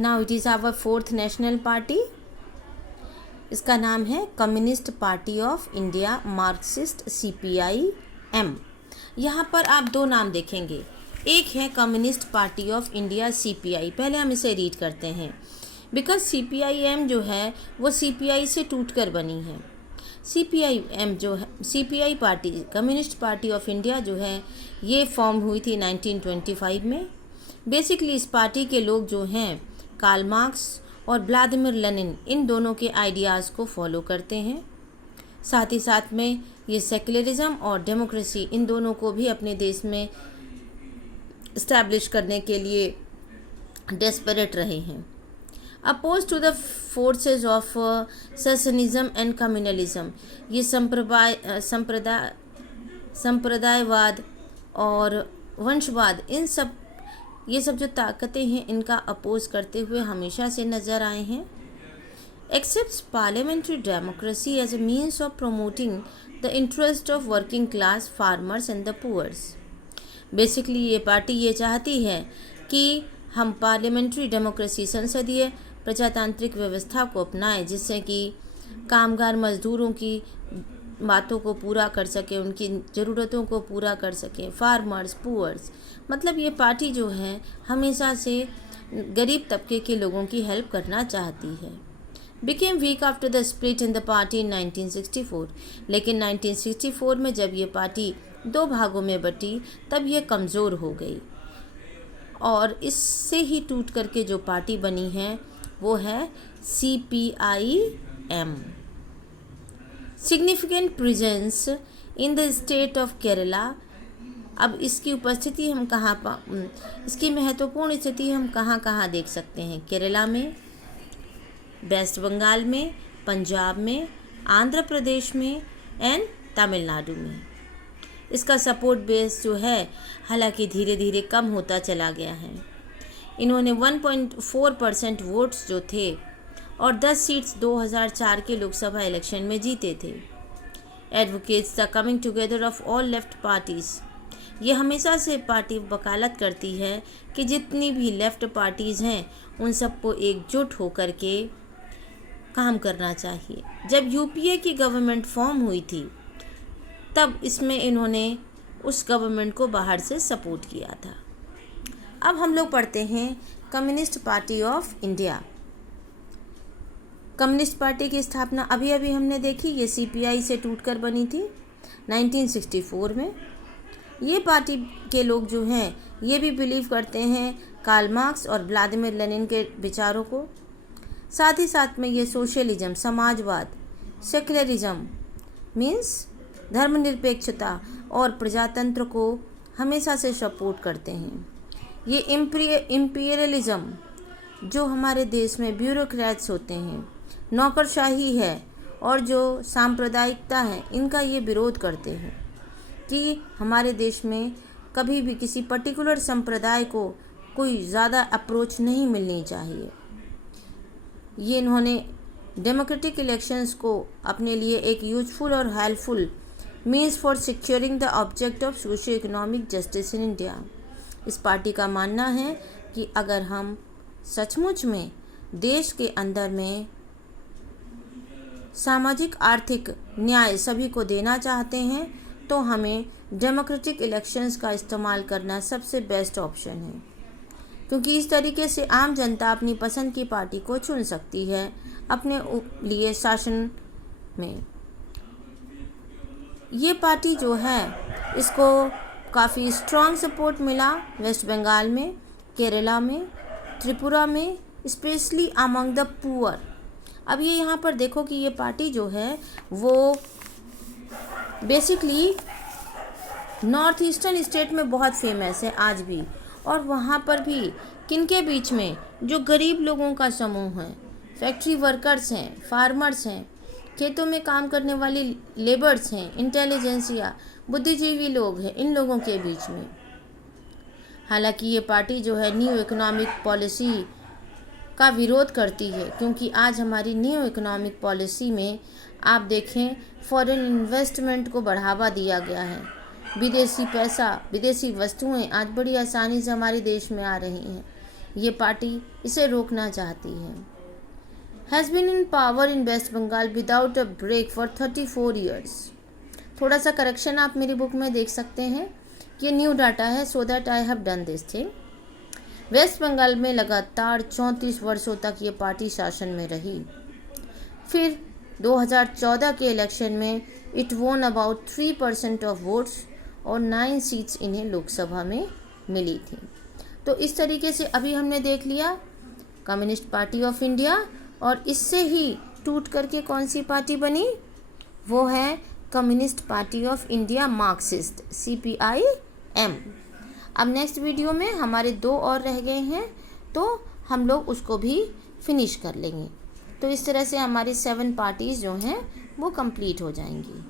Now it is our fourth national party. इसका नाम है Communist Party of India, Marxist, CPI-M। यहाँ पर आप दो नाम देखेंगे, एक है Communist Party of India CPI। पहले हम इसे रीड करते हैं, बिकॉज CPI-M जो है वो CPI से टूटकर बनी है। CPI-M जो है, CPI party, communist Party of India जो है, ये फॉर्म हुई थी 1925 में। बेसिकली इस पार्टी के लोग जो हैं कार्ल मार्क्स और व्लादिमीर लेनिन, इन दोनों के आइडियाज़ को फॉलो करते हैं। साथ ही साथ में ये सेक्युलरिज्म और डेमोक्रेसी, इन दोनों को भी अपने देश में इस्टेब्लिश करने के लिए डेस्परेट रहे हैं। Oppose to the forces of secessionism and communalism, ये संप्रदायवाद और वंशवाद, ये सब जो ताकतें हैं, इनका अपोज करते हुए हमेशा से नज़र आए हैं। Accepts parliamentary democracy as a means of promoting the interest of working class, farmers and the poors. Basically ये पार्टी ये चाहती है कि हम पार्लियामेंट्री डेमोक्रेसी, संसदीय प्रजातांत्रिक व्यवस्था को अपनाएं, जिससे कि कामगार मजदूरों की बातों को पूरा कर सके, उनकी ज़रूरतों को पूरा कर सके, फार्मर्स, पुअर्स। मतलब ये पार्टी जो है हमेशा से गरीब तबके के लोगों की हेल्प करना चाहती है। Became week after the split in the party इन 1964, लेकिन 1964 में जब ये पार्टी दो भागों में बटी, तब ये कमज़ोर हो गई और इससे ही टूट करके जो पार्टी बनी है वो है CPI-M। Significant presence in the state of Kerala. अब इसकी उपस्थिति हम इसकी महत्वपूर्ण स्थिति हम कहाँ कहाँ देख सकते हैं? केरला में, वेस्ट बंगाल में, पंजाब में, आंध्र प्रदेश में एंड तमिलनाडु में। इसका सपोर्ट बेस जो है हालांकि धीरे धीरे कम होता चला गया है। इन्होंने 1.4% वोट्स जो थे और 10 सीट्स 2004 के लोकसभा इलेक्शन में जीते थे। Advocates the coming together of all left parties, ये हमेशा से पार्टी वकालत करती है कि जितनी भी लेफ्ट पार्टीज़ हैं उन सबको एकजुट होकर के काम करना चाहिए। जब UPA की गवर्नमेंट फॉर्म हुई थी तब इसमें इन्होंने उस गवर्नमेंट को बाहर से सपोर्ट किया था। अब हम लोग पढ़ते हैं communist Party of India. Communist party की स्थापना अभी अभी हमने देखी, ये CPI से टूटकर बनी थी 1964 में। ये पार्टी के लोग जो हैं ये भी बिलीव करते हैं कार्ल मार्क्स और व्लादिमीर लेनिन के विचारों को। साथ ही साथ में ये सोशलिज्म, समाजवाद, सेक्युलरिज्म मीन्स धर्मनिरपेक्षता और प्रजातंत्र को हमेशा से सपोर्ट करते हैं। ये इम्पीरियलिज्म, जो हमारे देश में ब्यूरोक्रेट्स होते हैं, नौकरशाही है और जो सांप्रदायिकता है, इनका ये विरोध करते हैं कि हमारे देश में कभी भी किसी पर्टिकुलर संप्रदाय को कोई ज़्यादा अप्रोच नहीं मिलनी चाहिए। ये इन्होंने डेमोक्रेटिक इलेक्शंस को अपने लिए एक यूजफुल और helpful means for securing the object of socio economic justice in India. इस पार्टी का मानना है कि अगर हम सचमुच में देश के अंदर में सामाजिक आर्थिक न्याय सभी को देना चाहते हैं तो हमें डेमोक्रेटिक इलेक्शंस का इस्तेमाल करना सबसे बेस्ट ऑप्शन है, क्योंकि इस तरीके से आम जनता अपनी पसंद की पार्टी को चुन सकती है अपने लिए शासन में। ये पार्टी जो है इसको काफ़ी स्ट्रॉन्ग सपोर्ट मिला वेस्ट बंगाल में, केरला में, त्रिपुरा में, स्पेशली अमंग द पुअर। अब ये यहाँ पर देखो कि ये पार्टी जो है वो बेसिकली नॉर्थ ईस्टर्न स्टेट में बहुत फेमस है आज भी, और वहाँ पर भी किनके बीच में, जो गरीब लोगों का समूह है, फैक्ट्री वर्कर्स हैं, फार्मर्स हैं, खेतों में काम करने वाली लेबर्स हैं, इंटेलिजेंसिया, बुद्धिजीवी लोग हैं, इन लोगों के बीच में। हालांकि ये पार्टी जो है न्यू इकोनॉमिक पॉलिसी का विरोध करती है, क्योंकि आज हमारी न्यू इकोनॉमिक पॉलिसी में आप देखें फॉरेन इन्वेस्टमेंट को बढ़ावा दिया गया है। विदेशी पैसा, विदेशी वस्तुएं आज बड़ी आसानी से हमारे देश में आ रही हैं। ये पार्टी इसे रोकना चाहती है। Has been in power in West Bengal without a break for 34 years. थोड़ा सा करेक्शन आप मेरी बुक में देख सकते हैं, ये न्यू डाटा है, so that I have done this thing. West Bengal में लगातार 34 वर्षों तक ये पार्टी शासन में रही। फिर 2014 के इलेक्शन में इट वोन अबाउट 3% ऑफ वोट्स और 9 सीट्स इन्हें लोकसभा में मिली थी। तो इस तरीके से अभी हमने देख लिया कम्युनिस्ट पार्टी ऑफ इंडिया, और इससे ही टूट करके कौन सी पार्टी बनी, वो है Communist Party of India Marxist, CPIM। अब नेक्स्ट वीडियो में हमारे 2 और रह गए हैं, तो हम लोग उसको भी फिनिश कर लेंगे। तो इस तरह से हमारी 7 पार्टीज़ जो हैं वो कंप्लीट हो जाएंगी।